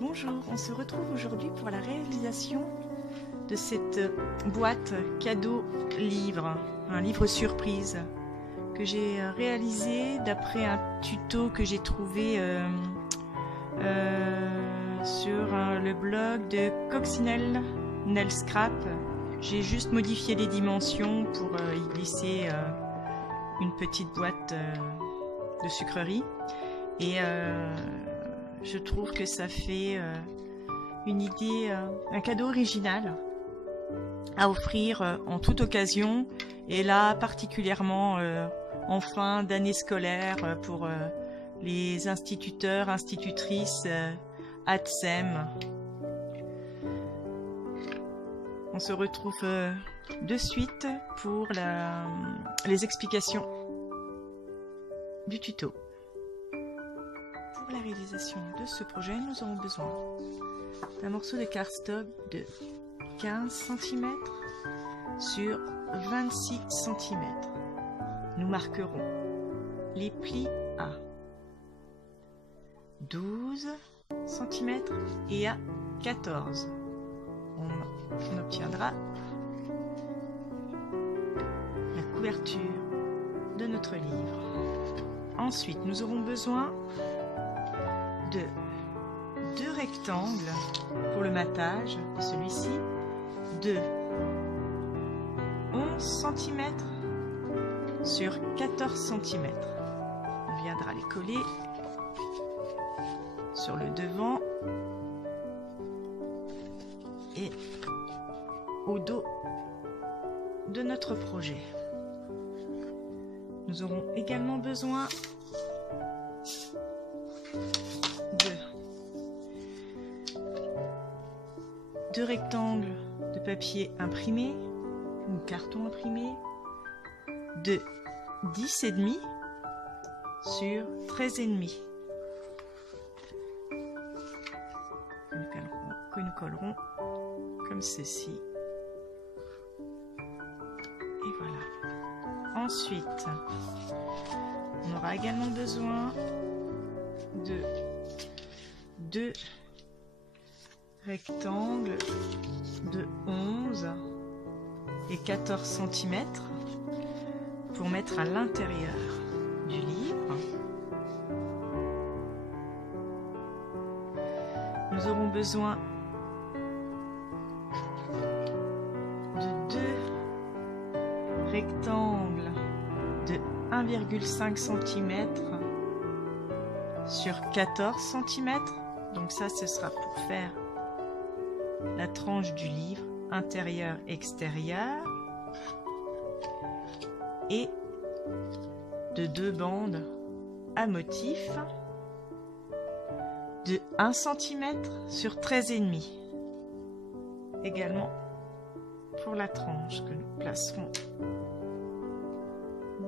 Bonjour, on se retrouve aujourd'hui pour la réalisation de cette boîte cadeau livre, un livre surprise que j'ai réalisé d'après un tuto que j'ai trouvé sur le blog de Coccinelle Nail Scrap. J'ai juste modifié les dimensions pour y glisser une petite boîte de sucrerie et je trouve que ça fait une idée, un cadeau original à offrir en toute occasion et là particulièrement en fin d'année scolaire pour les instituteurs, institutrices ATSEM. On se retrouve de suite pour les explications du tuto. Pour la réalisation de ce projet, nous aurons besoin d'un morceau de cardstock de 15 cm sur 26 cm. Nous marquerons les plis à 12 cm et à 14. On obtiendra la couverture de notre livre. Ensuite, nous aurons besoin de 2 rectangles pour le matage de celui-ci, de 11 cm sur 14 cm. On viendra les coller sur le devant et au dos de notre projet. Nous aurons également besoin de 2 rectangles de papier imprimé ou carton imprimé de 10,5 sur 13,5 que nous collerons comme ceci. Et voilà. Ensuite, on aura également besoin de 2 rectangles de 11 et 14 cm pour mettre à l'intérieur du livre. Nous aurons besoin de 2 rectangles de 1,5 cm sur 14 cm. Donc ça, ce sera pour faire la tranche du livre intérieur-extérieur et de 2 bandes à motif de 1 cm sur 13,5 également pour la tranche que nous placerons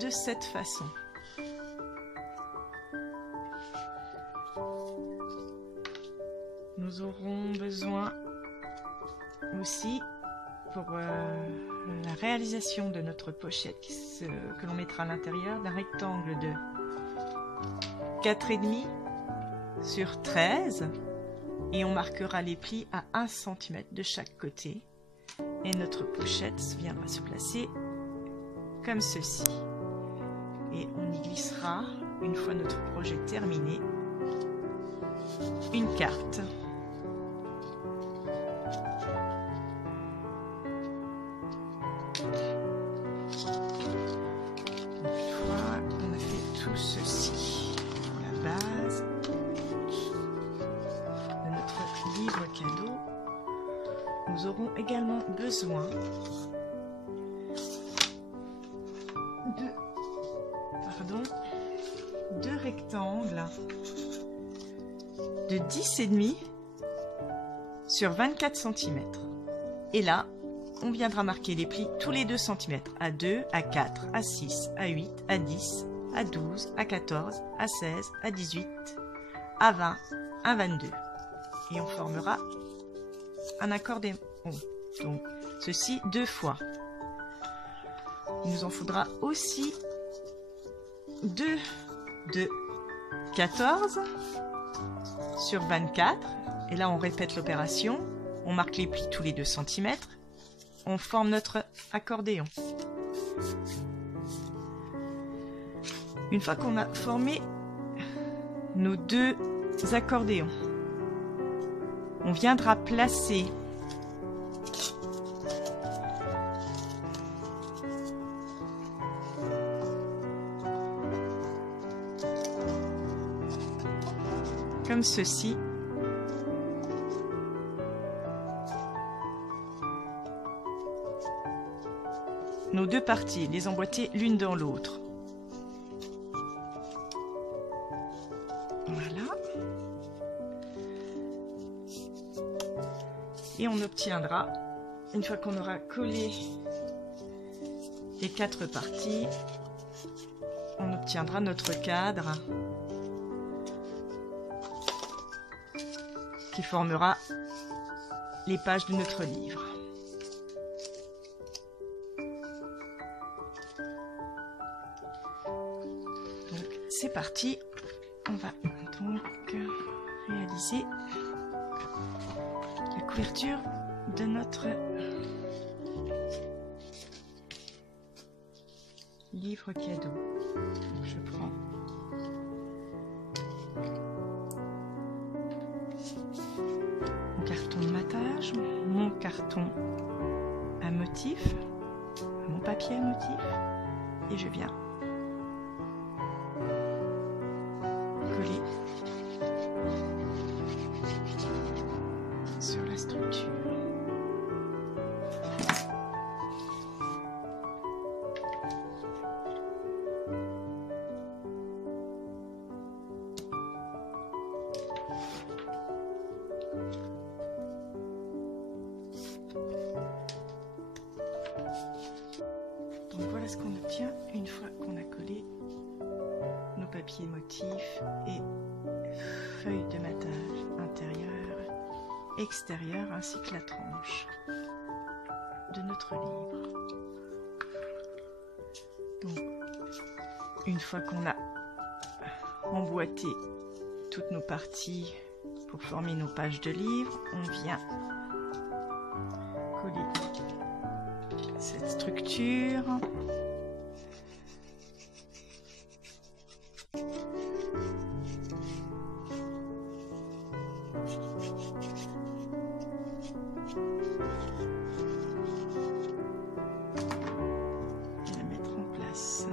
de cette façon. Nous aurons besoin aussi pour la réalisation de notre pochette que l'on mettra à l'intérieur d'un rectangle de 4,5 sur 13 et on marquera les plis à 1 cm de chaque côté et notre pochette viendra se placer comme ceci et on y glissera, une fois notre projet terminé, une carte. Tout ceci pour la base de notre livre cadeau. Nous aurons également besoin de 2 rectangles de 10,5 sur 24 cm. Et là, on viendra marquer les plis tous les 2 cm à 2, à 4, à 6, à 8, à 10, à 12, à 14, à 16, à 18, à 20, à 22. Et on formera un accordéon. Donc, ceci 2 fois. Il nous en faudra aussi 2 de 14 sur 24 Et là, on répète l'opération. On marque les plis tous les 2 cm. On forme notre accordéon. Une fois qu'on a formé nos 2 accordéons, on viendra placer comme ceci nos 2 parties, les emboîter l'une dans l'autre. Voilà. Et on obtiendra, une fois qu'on aura collé les 4 parties, on obtiendra notre cadre qui formera les pages de notre livre. Donc c'est parti, on va donc réaliser la couverture de notre livre cadeau. Donc je prends mon carton de matage, mon carton à motif, mon papier à motif, et je viens coller sur la structure. Donc voilà ce qu'on obtient une fois qu'on a collé nos papiers motifs et feuilles de matage intérieure, extérieure, ainsi que la tranche de notre livre. Donc une fois qu'on a emboîté toutes nos parties pour former nos pages de livre, on vient coller cette structure. Et la mettre en place.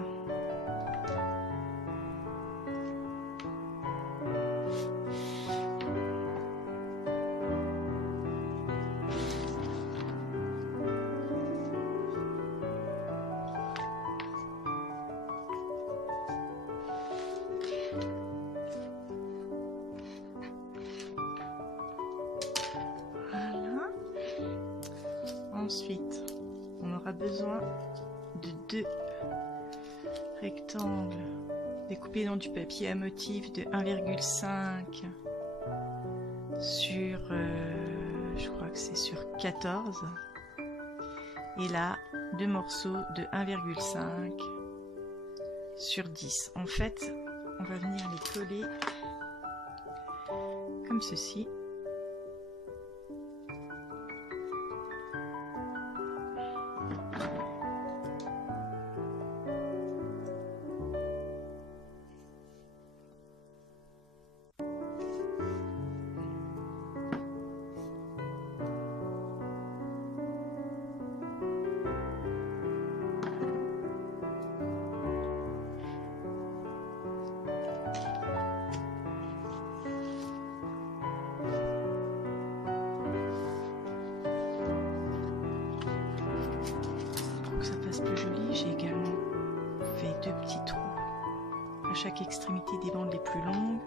Ensuite, on aura besoin de 2 rectangles découpés dans du papier à motif de 1,5 sur, je crois que c'est sur 14. Et là, 2 morceaux de 1,5 sur 10. En fait, on va venir les coller comme ceci. Plus joli, j'ai également fait 2 petits trous à chaque extrémité des bandes les plus longues,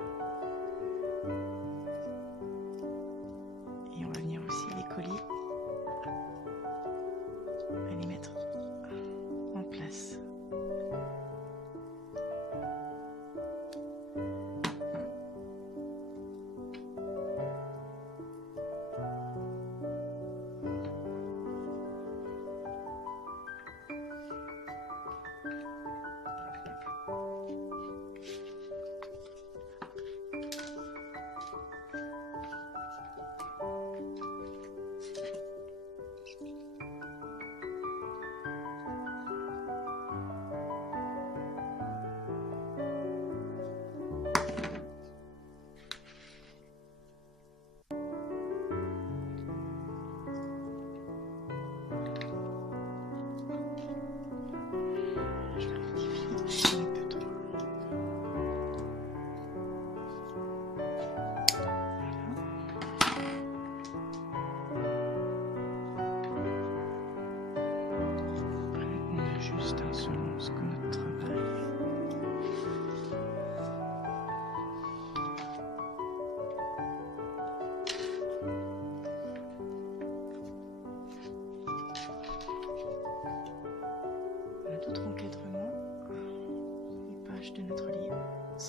et on va venir aussi les coller et les mettre en place.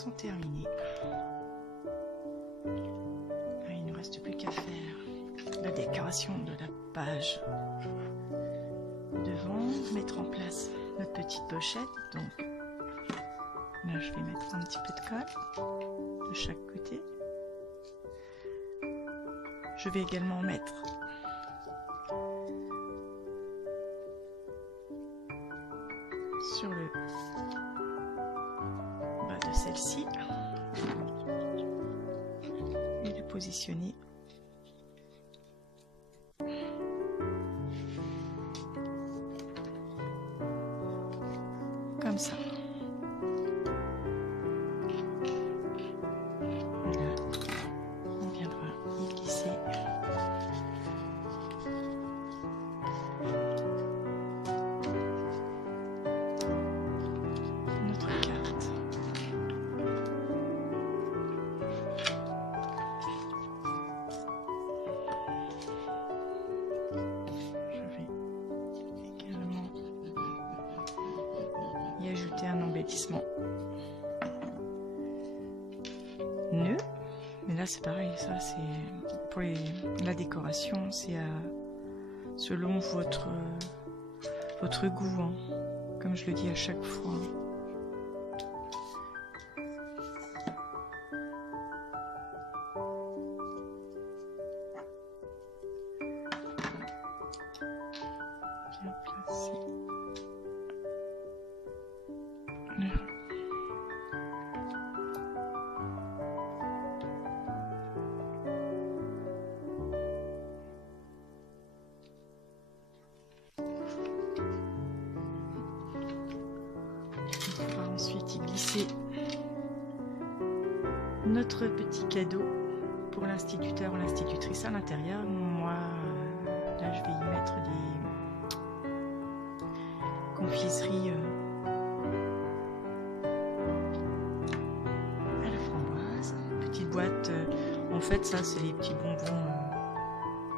sont terminés. Il ne nous reste plus qu'à faire la décoration de la page devant, mettre en place notre petite pochette. Donc là, je vais mettre un petit peu de colle de chaque côté. Je vais également mettre sur le bas de celle-ci et le positionner comme ça. Là, on viendra y glisser notre carte. Je vais également y ajouter un embellissement nœud, mais là c'est pareil, ça c'est pour la décoration, c'est selon votre goût, hein, comme je le dis à chaque fois. Bien placé. On va ensuite y glisser notre petit cadeau pour l'instituteur ou l'institutrice à l'intérieur. Moi, là, je vais y mettre des confiseries à la framboise. Petite boîte. En fait, ça, c'est les petits bonbons.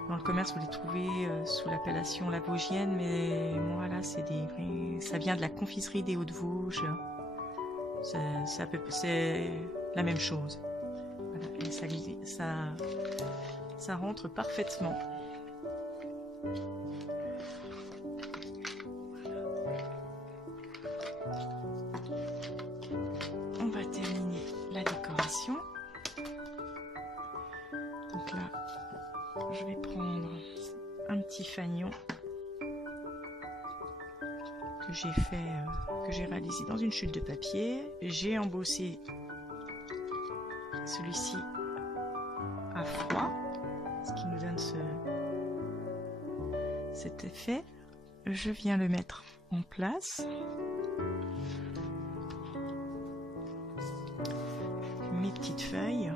Dans le commerce, vous les trouvez sous l'appellation la Vosgienne, mais moi, là, ça vient de la confiserie des Hauts-de-Vosges. C'est la même chose. Voilà, et ça rentre parfaitement. On va terminer la décoration. Donc là, je vais prendre un petit fanion que j'ai fait, que j'ai réalisé dans une chute de papier. J'ai embossé celui-ci à froid, ce qui nous donne cet effet. Je viens le mettre en place. Mes petites feuilles.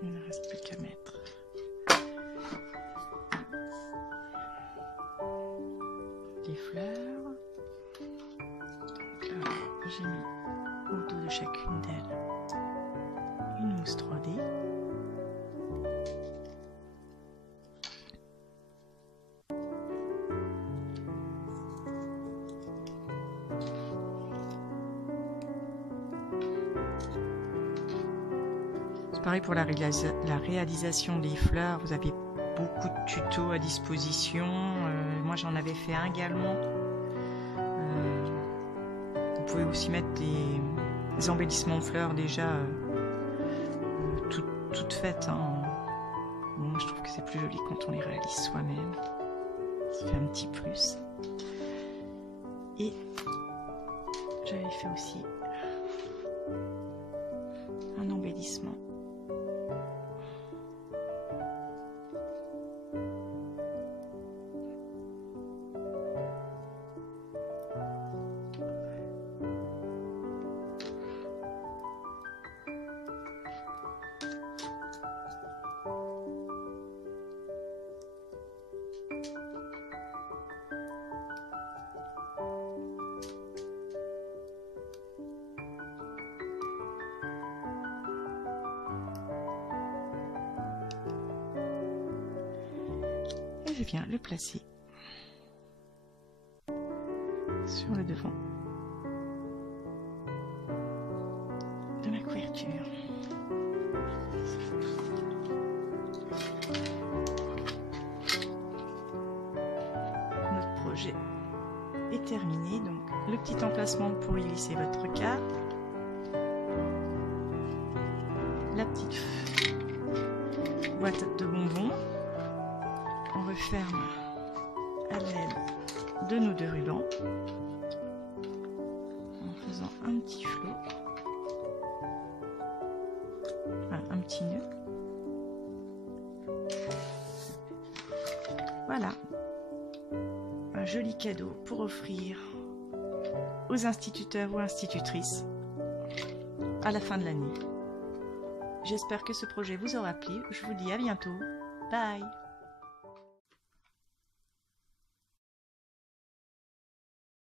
Il ne reste plus qu'à mettre des fleurs. Donc là, j'ai mis au dos de chacune d'elles une mousse 3D. Pareil pour la réalisation des fleurs, vous avez beaucoup de tutos à disposition. Moi j'en avais fait un également. Vous pouvez aussi mettre des embellissements de fleurs déjà toutes faites. Hein. Bon, je trouve que c'est plus joli quand on les réalise soi-même. Ça fait un petit plus. Et j'avais fait aussi un embellissement. Je viens le placer sur le devant de ma couverture. Notre projet est terminé, donc le petit emplacement pour y glisser votre carte, la petite boîte de bonbons. On referme à l'aide de nos deux rubans en faisant un petit flot, enfin, un petit nœud. Voilà, un joli cadeau pour offrir aux instituteurs ou institutrices à la fin de l'année. J'espère que ce projet vous aura plu. Je vous dis à bientôt. Bye!